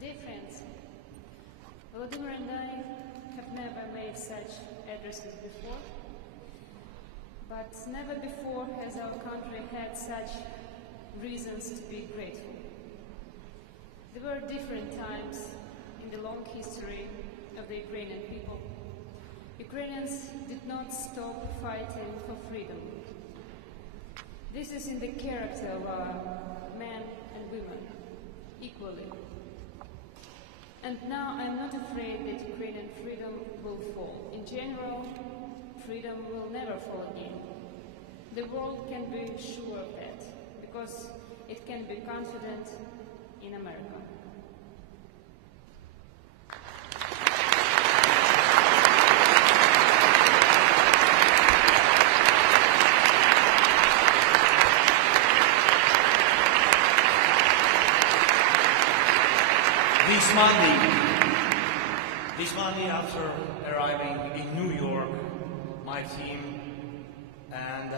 Dear friends, Volodymyr and I have never made such addresses before, but never before has our country had such reasons to be grateful. There were different times in the long history of the Ukrainian people. Ukrainians did not stop fighting for freedom. This is in the character of our men and women, equally. And now I'm not afraid that Ukrainian freedom will fall. In general, freedom will never fall again. The world can be sure of that, because it can be confident in America. This Monday, after arriving in New York, my team and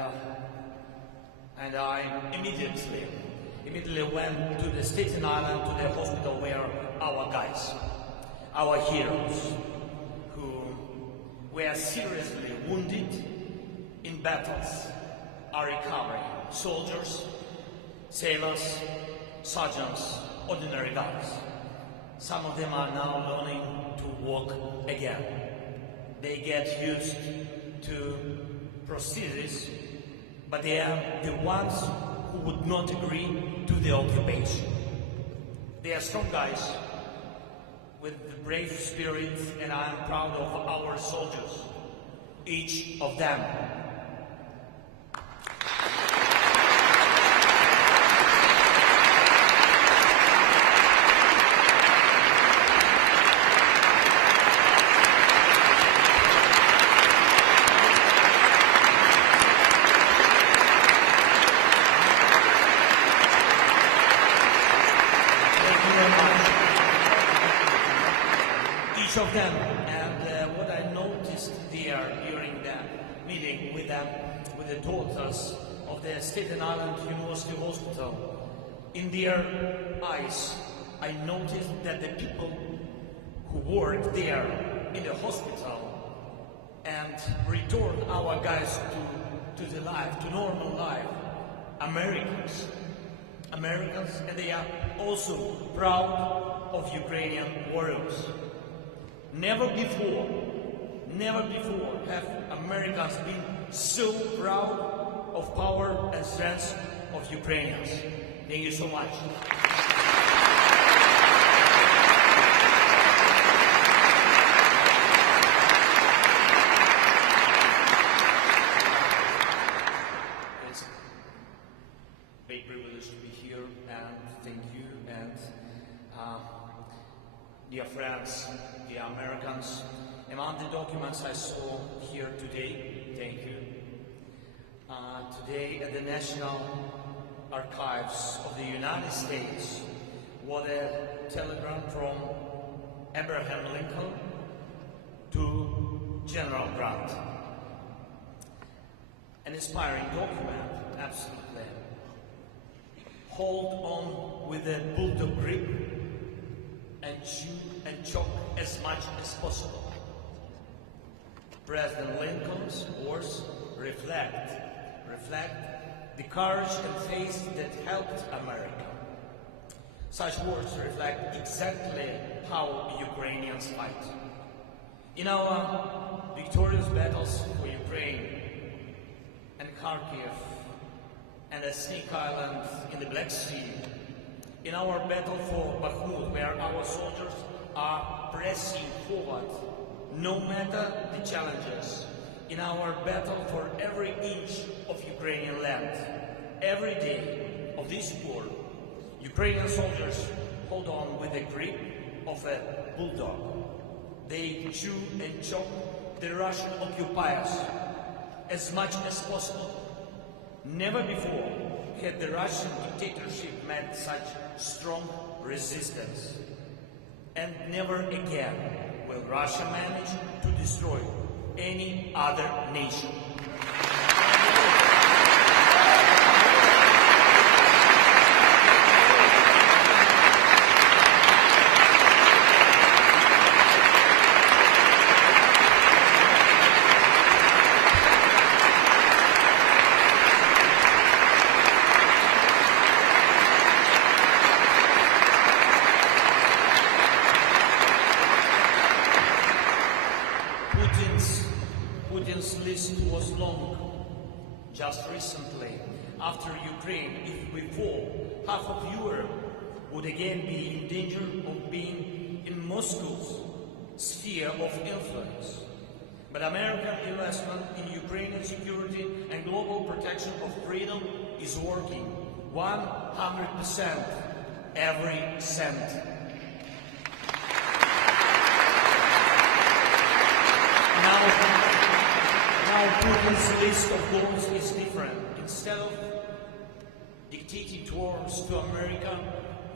I immediately went to the Staten Island, to the hospital where our guys, our heroes, who were seriously wounded in battles, are recovering. Soldiers, sailors, sergeants, ordinary guys. Some of them are now learning to walk again. They get used to prostheses, but they are the ones who would not agree to the occupation. They are strong guys with the brave spirit, and I am proud of our soldiers, each of them. Each of them, and what I noticed there during that meeting with them, with the daughters of the Staten Island University Hospital, in their eyes, I noticed that the people who work there in the hospital and return our guys to the life, to normal life, Americans, and they are also proud of Ukrainian warriors. Never before have Americans been so proud of power and strength of Ukrainians. Thank you so much. It's a big privilege to be here, and thank you. And dear friends, dear Americans, among the documents I saw here today, thank you. Today at the National Archives of the United States was a telegram from Abraham Lincoln to General Grant. An inspiring document, absolutely. Hold on with a bulldog grip and chew and choke as much as possible. President Lincoln's words reflect the courage and faith that helped America. Such words reflect exactly how Ukrainians fight. In our victorious battles for Ukraine and Kharkiv and the Snake Island in the Black Sea, in our battle for Bakhmut, where our soldiers are pressing forward, no matter the challenges, in our battle for every inch of Ukrainian land, every day of this war, Ukrainian soldiers hold on with the grip of a bulldog. They chew and choke the Russian occupiers as much as possible. Never before had the Russian dictatorship met such strong resistance. And never again will Russia manage to destroy any other nation. just recently, after Ukraine, if we fall, half of Europe would again be in danger of being in Moscow's sphere of influence. But American investment in Ukrainian security and global protection of freedom is working 100%, every cent. Now Putin's list of goals is different. Instead of dictating terms to America,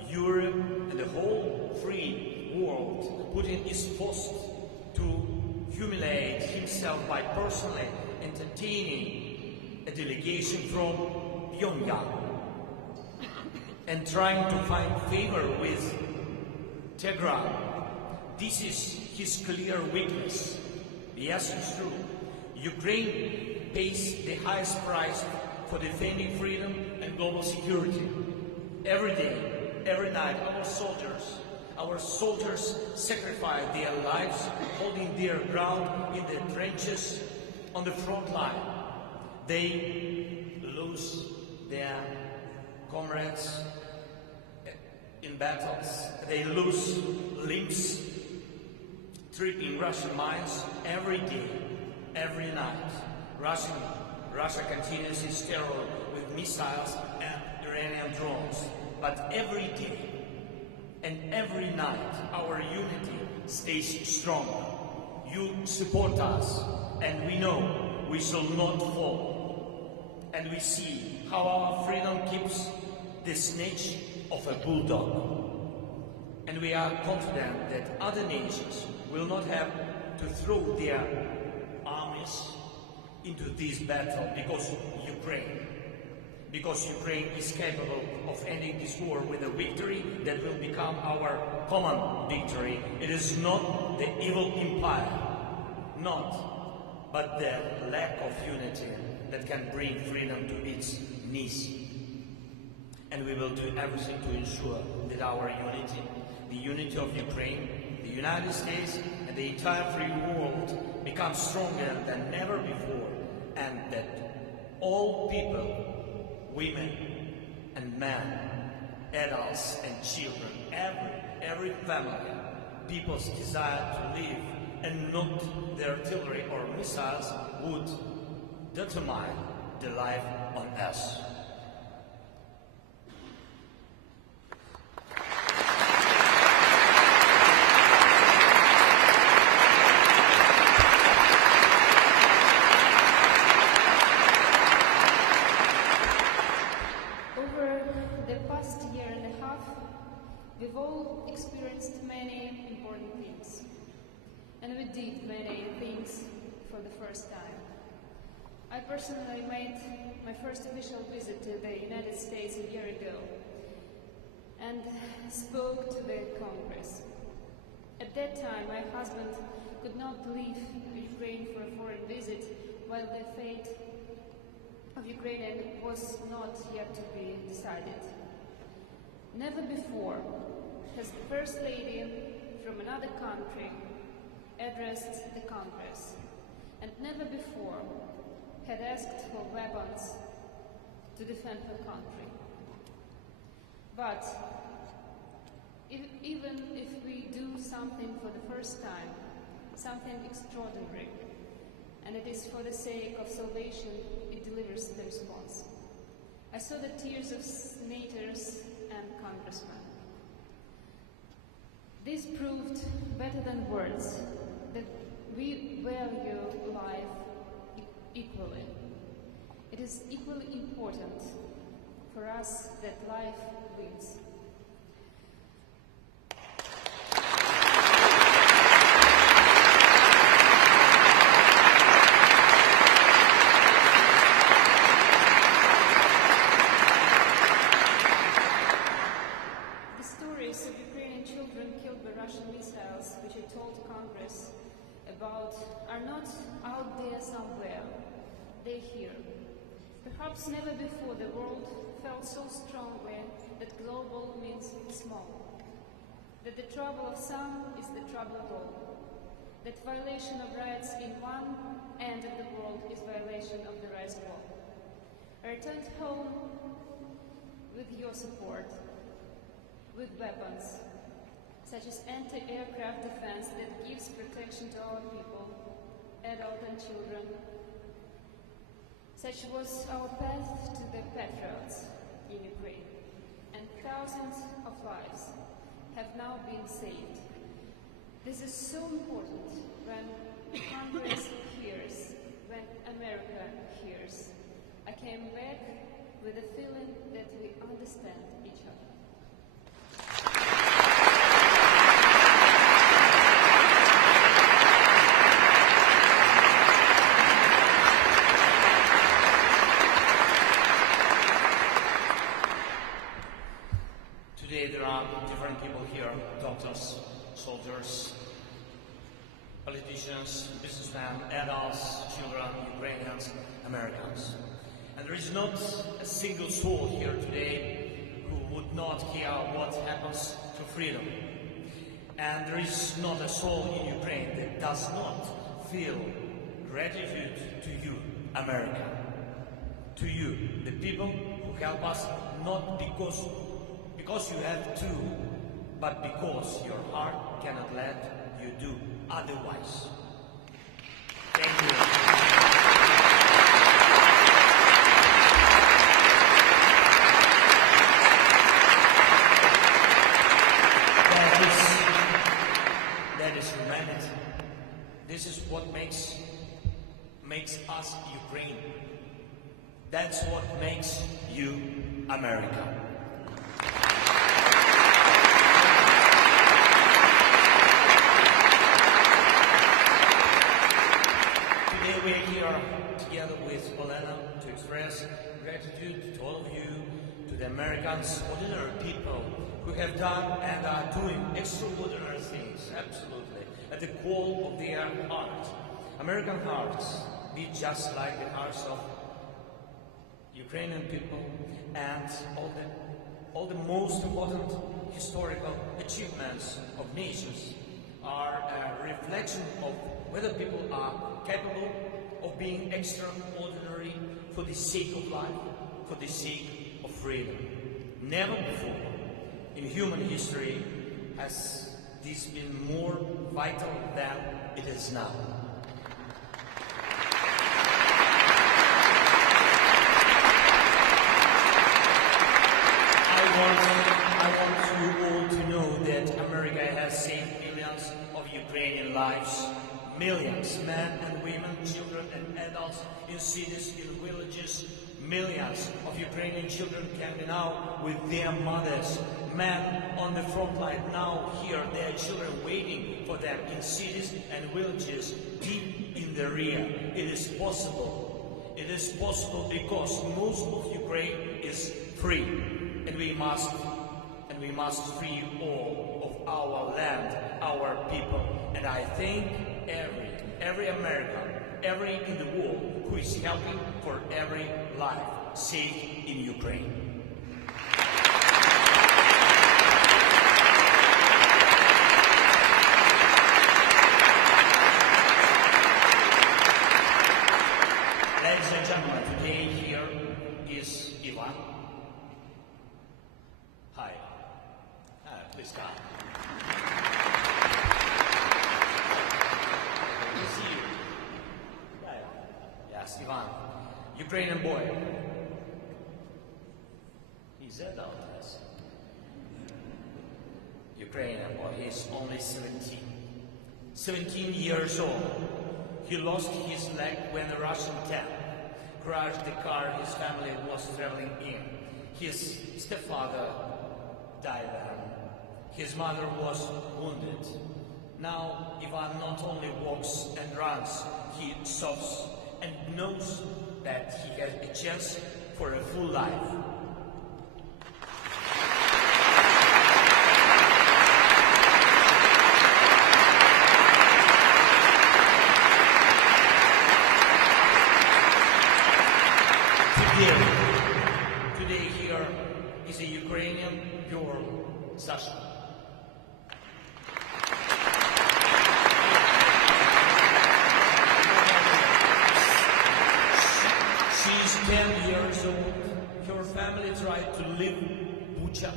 Europe, and the whole free world, Putin is forced to humiliate himself by personally entertaining a delegation from Pyongyang and trying to find favor with Tehran. This is his clear weakness. Yes, it's true. Ukraine pays the highest price for defending freedom and global security. Every day, every night, our soldiers sacrifice their lives holding their ground in the trenches on the front line. They lose their comrades in battles. They lose limbs tripping Russian mines every day, every night. Russia continues its terror with missiles and Iranian drones. But every day and every night, our unity stays strong. You support us, and we know we shall not fall. And we see how our freedom keeps the snatch of a bulldog. And we are confident that other nations will not have to throw their armies into this battle because Ukraine is capable of ending this war with a victory that will become our common victory. It is not the evil empire, but the lack of unity that can bring freedom to its knees. And we will do everything to ensure that our unity, the unity of Ukraine, the United States, and the entire free world becomes stronger than never before, and that all people, women and men, adults and children, every family, people's desire to live and not the artillery or missiles would determine the life on us. We've all experienced many important things, and we did many things for the first time. I personally made my first official visit to the United States a year ago and spoke to the Congress. At that time, my husband could not leave Ukraine for a foreign visit while the fate of Ukraine was not yet to be decided. Never before has the First Lady from another country addressed the Congress, and never before had asked for weapons to defend her country. But even if we do something for the first time, something extraordinary, and it is for the sake of salvation, it delivers the response. I saw the tears of senators and congressmen. This proved better than words that we value life equally. It is equally important for us that life wins. Are not out there somewhere. They're here. Perhaps never before the world felt so strongly that global means small, that the trouble of some is the trouble of all, that violation of rights in one end of the world is violation of the rights of all. I returned home with your support, with weapons, such as anti-aircraft defense that gives protection to our people, adults and children. Such was our path to the patriots in Ukraine, and thousands of lives have now been saved. This is so important when Congress hears, when America hears. I came back with a feeling that we understand each other. Today there are different people here, doctors, soldiers, politicians, businessmen, adults, children, Ukrainians, Americans. And there is not a single soul here today who would not care what happens to freedom. And there is not a soul in Ukraine that does not feel gratitude to you, America. To you, the people who help us, not because you have to, but because your heart cannot let you do otherwise. Thank you. That is humanity. This is what makes us Ukraine. That's what makes you America. Today we are here together with Olena to express gratitude to all of you, to the Americans, ordinary people who have done and are doing extraordinary things, absolutely, at the core of their heart. American hearts beat just like the hearts of Ukrainian people, and all the most important historical achievements of nations are a reflection of whether people are capable of being extraordinary for the sake of life, for the sake of freedom. Never before in human history has this been more vital than it is now. I want you all to know that America has saved millions of Ukrainian lives. Millions, men and women, children and adults in cities, in villages. Millions of Ukrainian children can be now with their mothers. Men on the front line now hear their children waiting for them in cities and villages deep in the rear. It is possible. It is possible because most of Ukraine is free. And we must free all of our land, our people. And I thank every American, every in the world who is helping for every life saved in Ukraine. Ladies and gentlemen, today here is Ivan. Hi. Please come. Good to see you. Yes, Ivan. Ukrainian boy. He's adult, yes. Ukrainian boy. He's only 17. 17 years old. He lost his leg when a Russian tank crashed the car his family was traveling in. His stepfather died then. His mother was wounded. Now Ivan not only walks and runs, he sobs and knows that he has a chance for a full life. Today here is a Ukrainian girl, Sasha. She's 10 years old family tried to leave Bucha.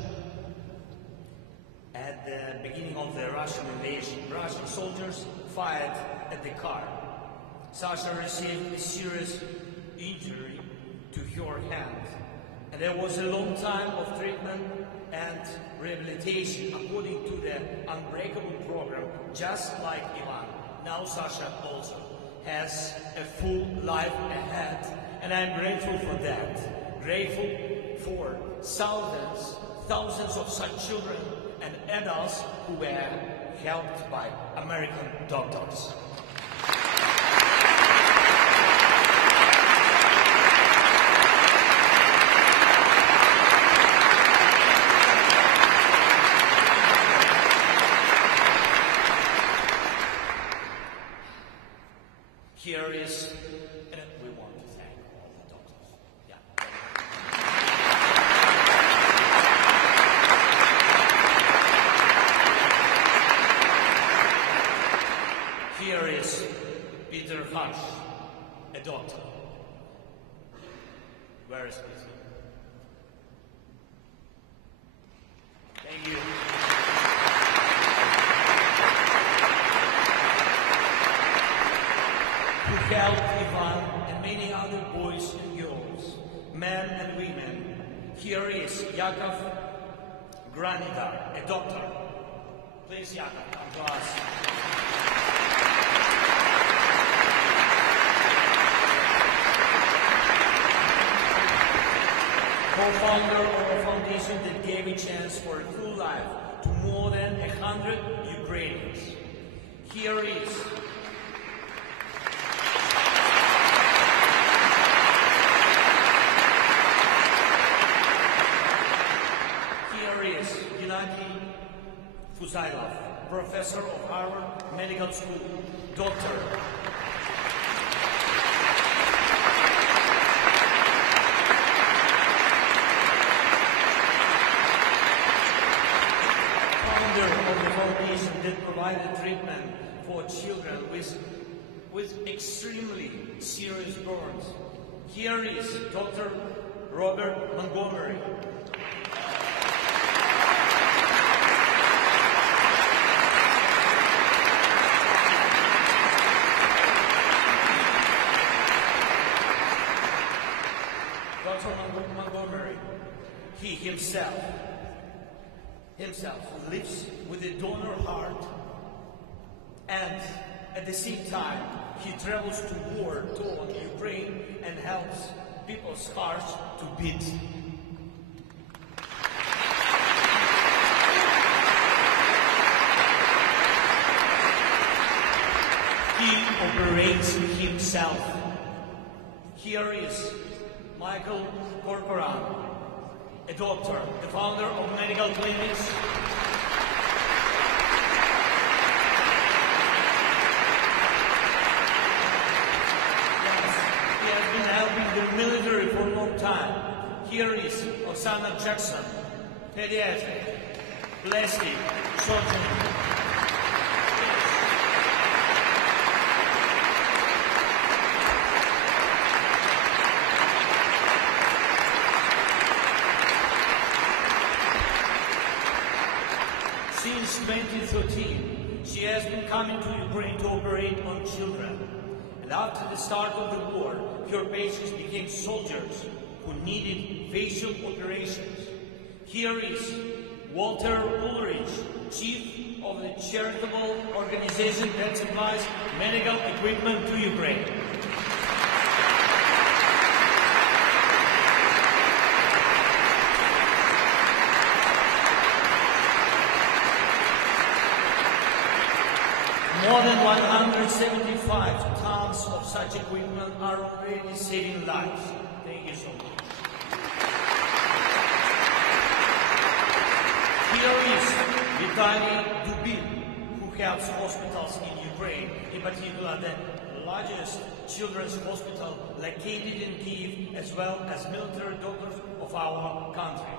At the beginning of the Russian invasion, Russian soldiers fired at the car. Sasha received a serious injury to her hand, and there was a long time of treatment and rehabilitation according to the Unbreakable program, just like Ivan. Now Sasha also has a full life ahead, and I'm grateful for that. Grateful for thousands of such children and adults who were helped by American doctors. Here is, and we want to thank all the doctors. Yeah. Here is Peter Harsh, a doctor. Where is Peter? Thank you. Who helped Ivan and many other boys and girls, men and women. Here is Yakov Granidar, a doctor. Please, Yakov, come to us. Co-founder of a foundation that gave a chance for a full life to more than 100 Ukrainians. Here is Fuzailov, professor of Harvard Medical School, doctor. Founder of the foundation that provided treatment for children with extremely serious burns. Here is Dr. Robert Montgomery. Montgomery, he himself lives with a donor heart, and at the same time he travels to war-torn Ukraine and helps people's hearts to beat. He operates himself. Here is Michael Corcoran, a doctor, the founder of medical clinics. Yes, he has been helping the military for a long time. Here is Oksana Jackson, pediatric, plastic surgeon. Since 2013, she has been coming to Ukraine to operate on children. And after the start of the war, her patients became soldiers who needed facial operations. Here is Walter Ulrich, chief of the charitable organization that supplies medical equipment to Ukraine. More than 175 tons of such equipment are already saving lives. Thank you so much. Here is Vitaly Dubin, who helps hospitals in Ukraine, in particular the largest children's hospital located in Kyiv, as well as military doctors of our country.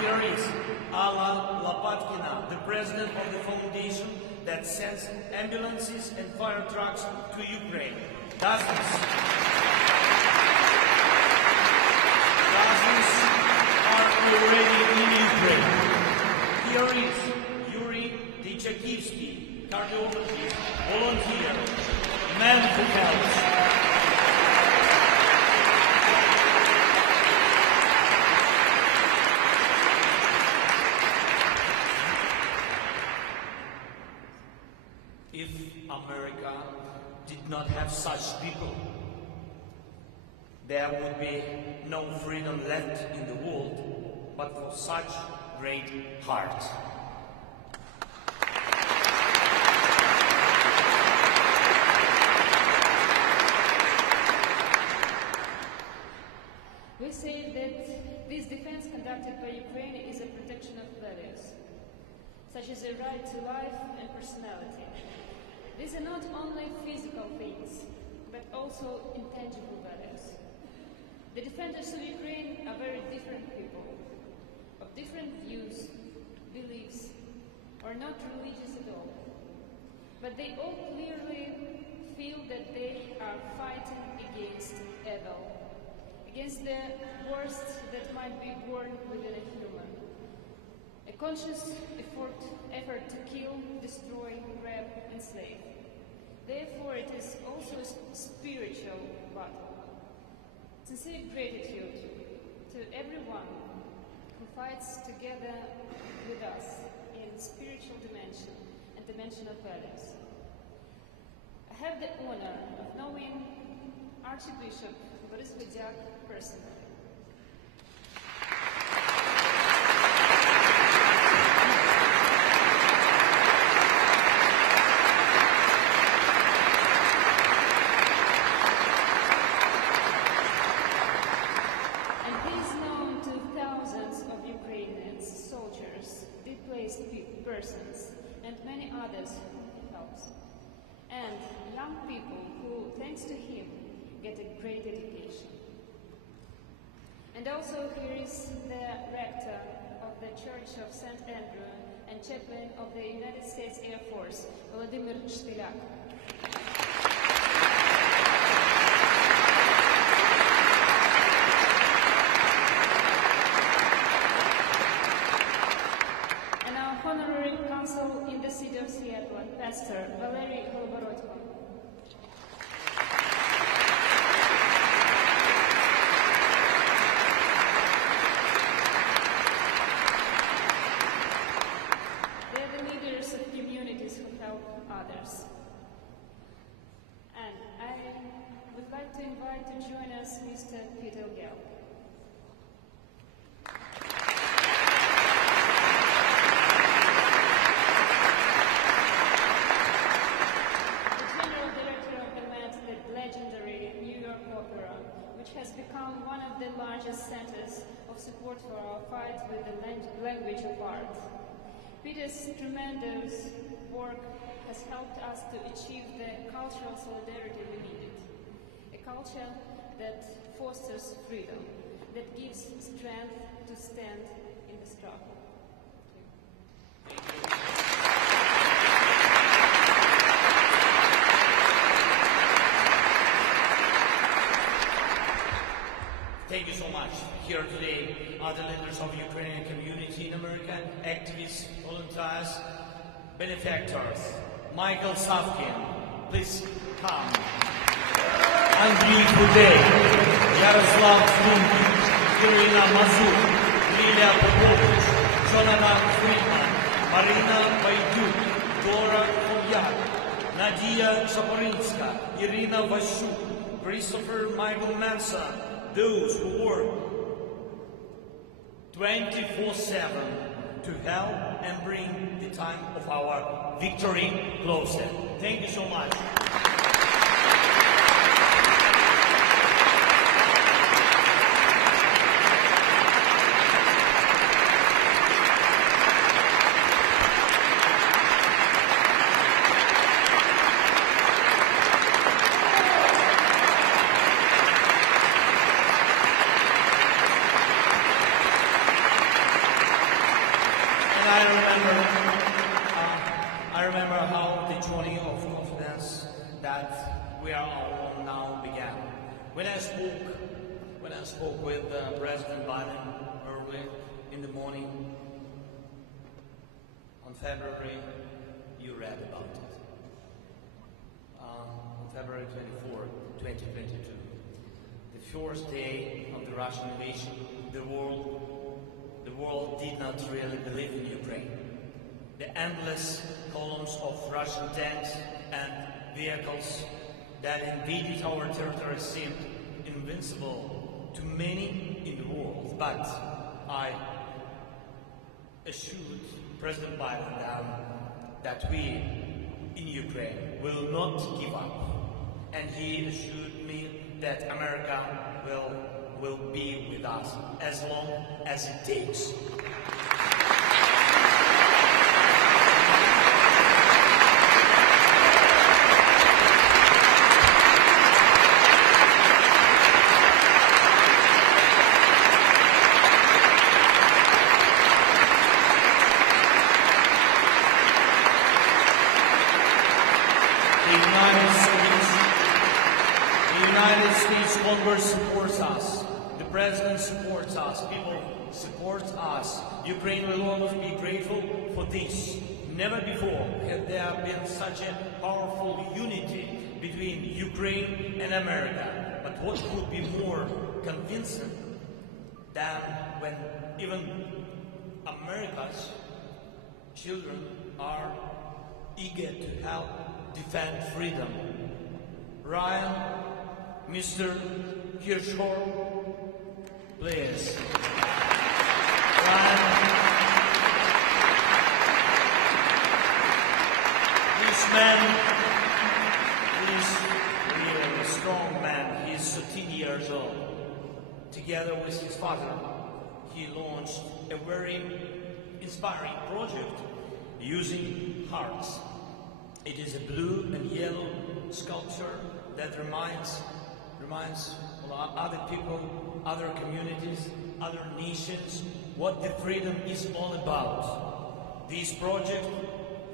Here is Alan Lopatkina, the president of the foundation that sends ambulances and fire trucks to Ukraine. Dozens are already in Ukraine. Here is Yuri Dechakivsky, cardiologist, volunteer, man who helps. If America did not have such people, there would be no freedom left in the world, but for such great hearts. We say that this defense conducted by Ukraine is a protection of values, such as the right to life and personality. These are not only physical things, but also intangible values. The defenders of Ukraine are very different people, of different views, beliefs, or not religious at all. But they all clearly feel that they are fighting against evil, against the worst that might be born within a human. A conscious effort to kill, destroy, grab, enslave. Therefore, it is also a spiritual battle. Sincere gratitude to everyone who fights together with us in spiritual dimension and dimension of values. I have the honor of knowing Archbishop Boris Vedyak personally. Persons and many others who helps, and young people who, thanks to him, get a great education. And also here is the rector of the Church of St. Andrew and chaplain of the United States Air Force, Volodymyr Zelenskyy. In the city of Seattle, Pastor Valery Holoborodko. They are the leaders of communities who help others. And I would like to invite to join us Mr. Peter Gell. Has become one of the largest centers of support for our fight with the language of art. Peter's tremendous work has helped us to achieve the cultural solidarity we needed. A culture that fosters freedom, that gives strength to stand in the struggle. Thank you. Thank you so much. Here today are the leaders of the Ukrainian community in America, activists, volunteers, benefactors. Michael Savkin, please come. Andriy Budey, Yaroslav Slunkin, Irina Mazur, Lilia Popovich, Jonathan Friedman, Marina Bayduk, Dora Kolyak, Nadia Shaporinska, Irina Vashuk, Christopher Michael Manson, those who work 24/7 to help and bring the time of our victory closer. Thank you so much. I remember how the 20th of when I spoke with President Biden early in the morning on February, you read about it. On February 24, 2022, the first day of the Russian invasion, the world did not really believe in Ukraine. The endless columns of Russian tanks and vehicles that invaded our territory seemed invincible to many in the world. But I assured President Biden that we in Ukraine will not give up. And he assured me that America will be with us as long as it takes. Congress supports us, the President supports us, people support us. Ukraine will always be grateful for this. Never before had there been such a powerful unity between Ukraine and America. But what could be more convincing than when even America's children are eager to help defend freedom. Ryan, Mr. Kirchhoff, please. Ryan, this man is really a strong man. He's 13 years old. Together with his father, he launched a very inspiring project using hearts. It is a blue and yellow sculpture that reminds other people, other communities, other nations what the freedom is all about. This project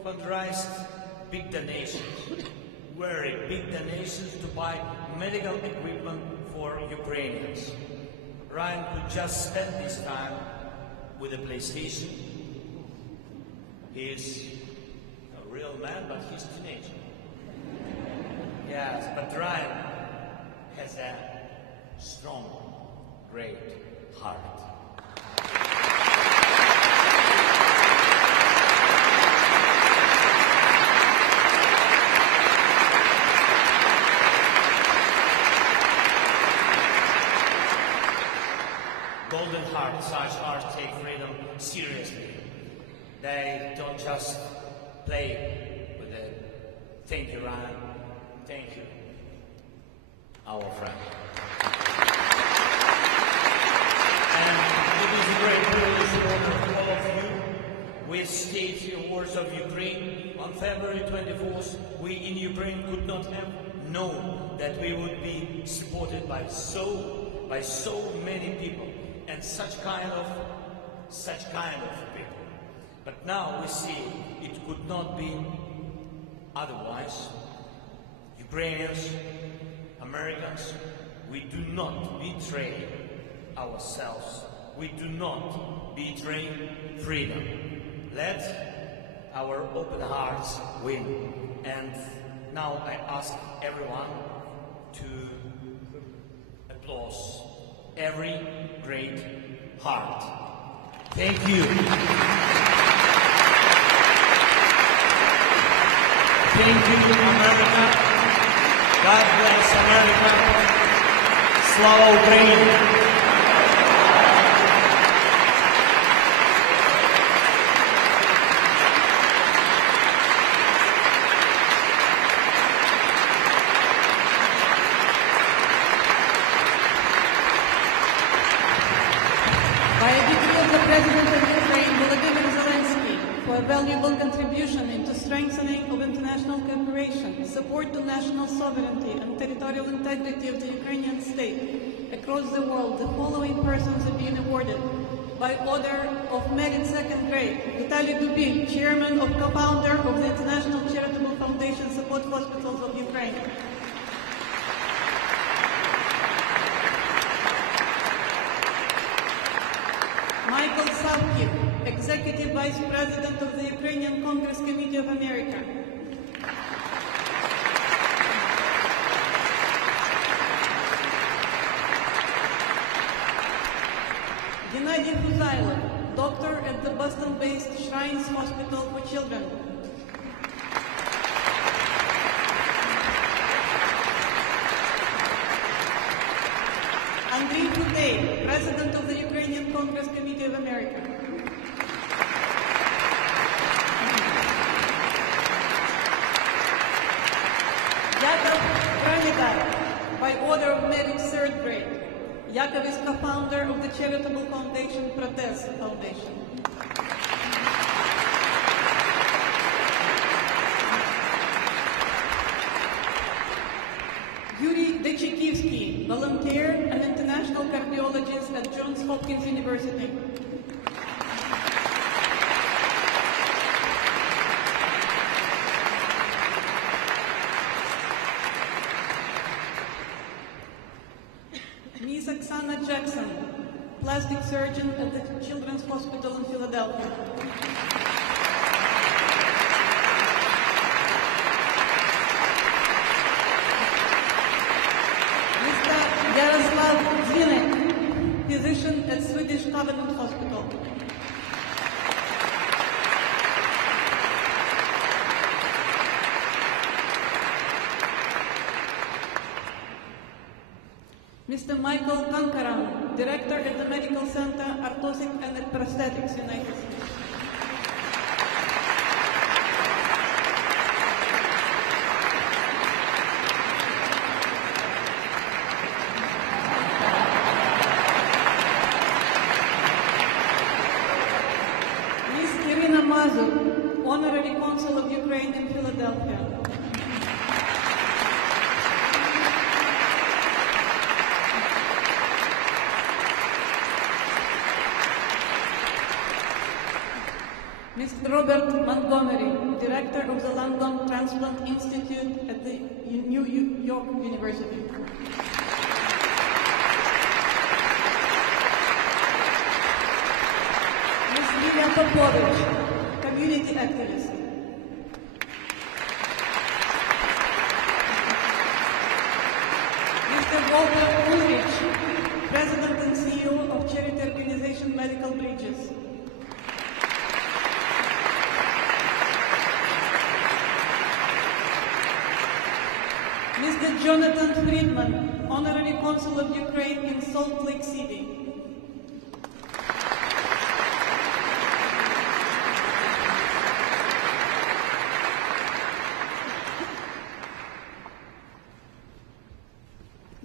fundraised big donations, very big donations to buy medical equipment for Ukrainians. Ryan could just spend this time with a PlayStation. He's a real man, but he's a teenager. Yes, but Ryan has a strong, great heart. Golden hearts, such hearts take freedom seriously. They don't just play with it. Thank you, Ryan. Thank you, our friend. And it is a great privilege to honor all of you with State Awards of Ukraine. On February 24th, we in Ukraine could not have known that we would be supported by so many people and such kind of people. But now we see it could not be otherwise. Ukrainians, Americans, we do not betray ourselves. We do not betray freedom. Let our open hearts win. And now I ask everyone to applaud every great heart. Thank you. Thank you, America. God bless America. Slava Ukraini. By a decree of the President of Ukraine, Volodymyr Zelenskyy, for a valuable contribution into strengthening of international cooperation, support to national sovereignty and territorial integrity of the Ukrainian state across the world, the following persons have been awarded. By order of merit second grade, Vitaly Dubin, Chairman of co-founder of the International Charitable Foundation Support Hospitals of Ukraine. Executive Vice President of the Ukrainian Congress Committee of America. Gennady Huzailov, doctor at the Boston-based Shrines Hospital for Children. Andriy Futey, President of the Ukrainian Congress Committee of America. Yakov Granidar, by order of merit 3rd grade. Yakov is co-founder of the charitable foundation Protest Foundation. Yuri Dechikivsky, volunteer and international cardiologist at Johns Hopkins University. Ms. Oksana Jackson, plastic surgeon at the Children's Hospital in Philadelphia. Mr. Yaroslav Zvinek, physician at Swedish Covenant Hospital. Mr. Michael Kankaram, director at the Medical Center Orthotic and Prosthetics, United States. Ms. Irina Mazur, honorary consul of Ukraine in Philadelphia. Mr. Robert Montgomery, Director of the London Transplant Institute at the New York University. Ms. Lilia Popovich, community activist. Mr. Walter Ulrich, President and CEO of charity organization Medical Bridges. Mr. Jonathan Friedman, Honorary Consul of Ukraine in Salt Lake City.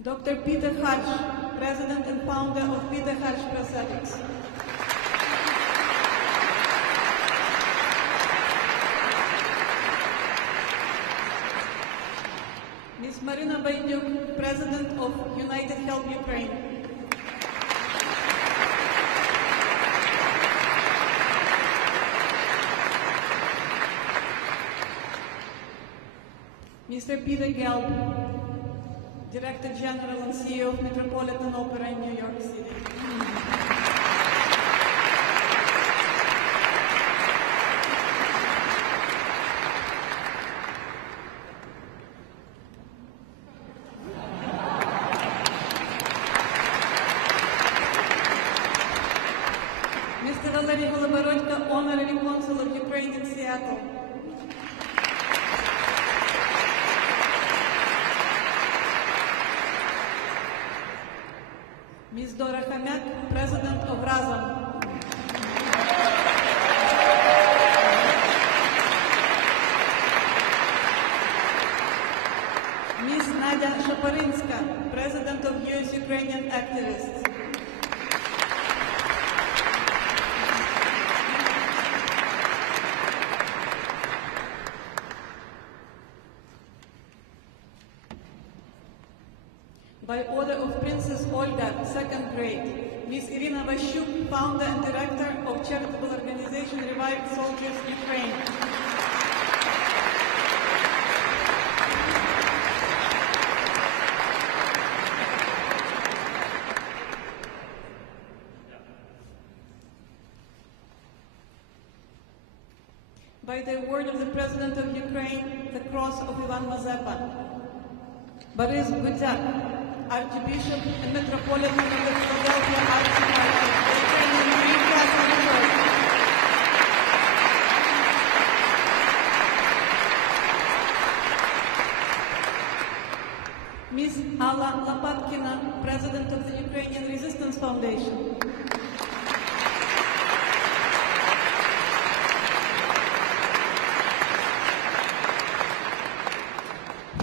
Dr. Peter Hatch, President and founder of Peter Hatch Prosthetics. Ms. Marina Baidyuk, President of United Help Ukraine. Mr. Peter Gelb, Director General and CEO of Metropolitan Opera in New York City. Mr. Valery Holoborodko, Honorary Consul of Ukraine in Seattle. Ms. Dora Khamyak, President of Razom. Ms. Nadia Shaporinska, President of US Ukrainian Activists. By order of Princess Olga, 2nd grade, Ms. Irina Vashuk, founder and director of charitable organization Revived Soldiers Ukraine. by the award of the President of Ukraine, the Cross of Ivan Mazepa. Boris Gudyak, Archbishop and Metropolitan of the Philadelphia Archdiocese, the Ukrainian Greek Catholic Church. Ms. Alla Lopatkina, President of the Ukrainian Resistance Foundation.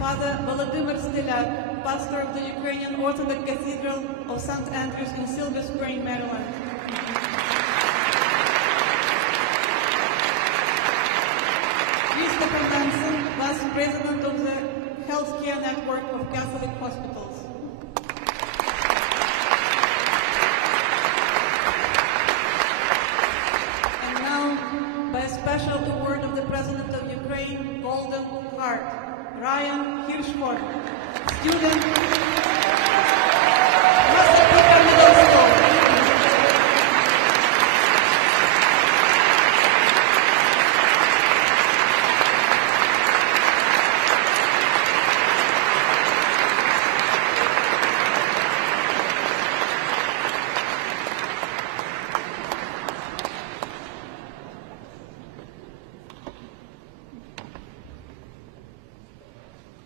Father Volodymyr Zelenskyy, pastor of the Ukrainian Orthodox Cathedral of St. Andrews in Silver Spring, Maryland. Christopher Manson, Vice President of the Healthcare Network of Catholic Hospitals. And now, by a special award of the President of Ukraine, Golden Heart, Ryan Hirschford, student, Massapequa Middle School.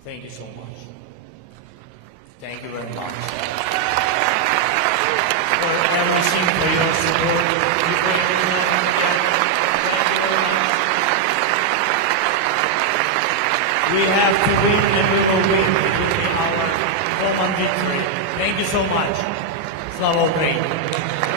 Thank you so much. Thank you very much for everything, for your support. We have to win and we will win. It will be our common victory. Thank you so much. Slava Ukraini!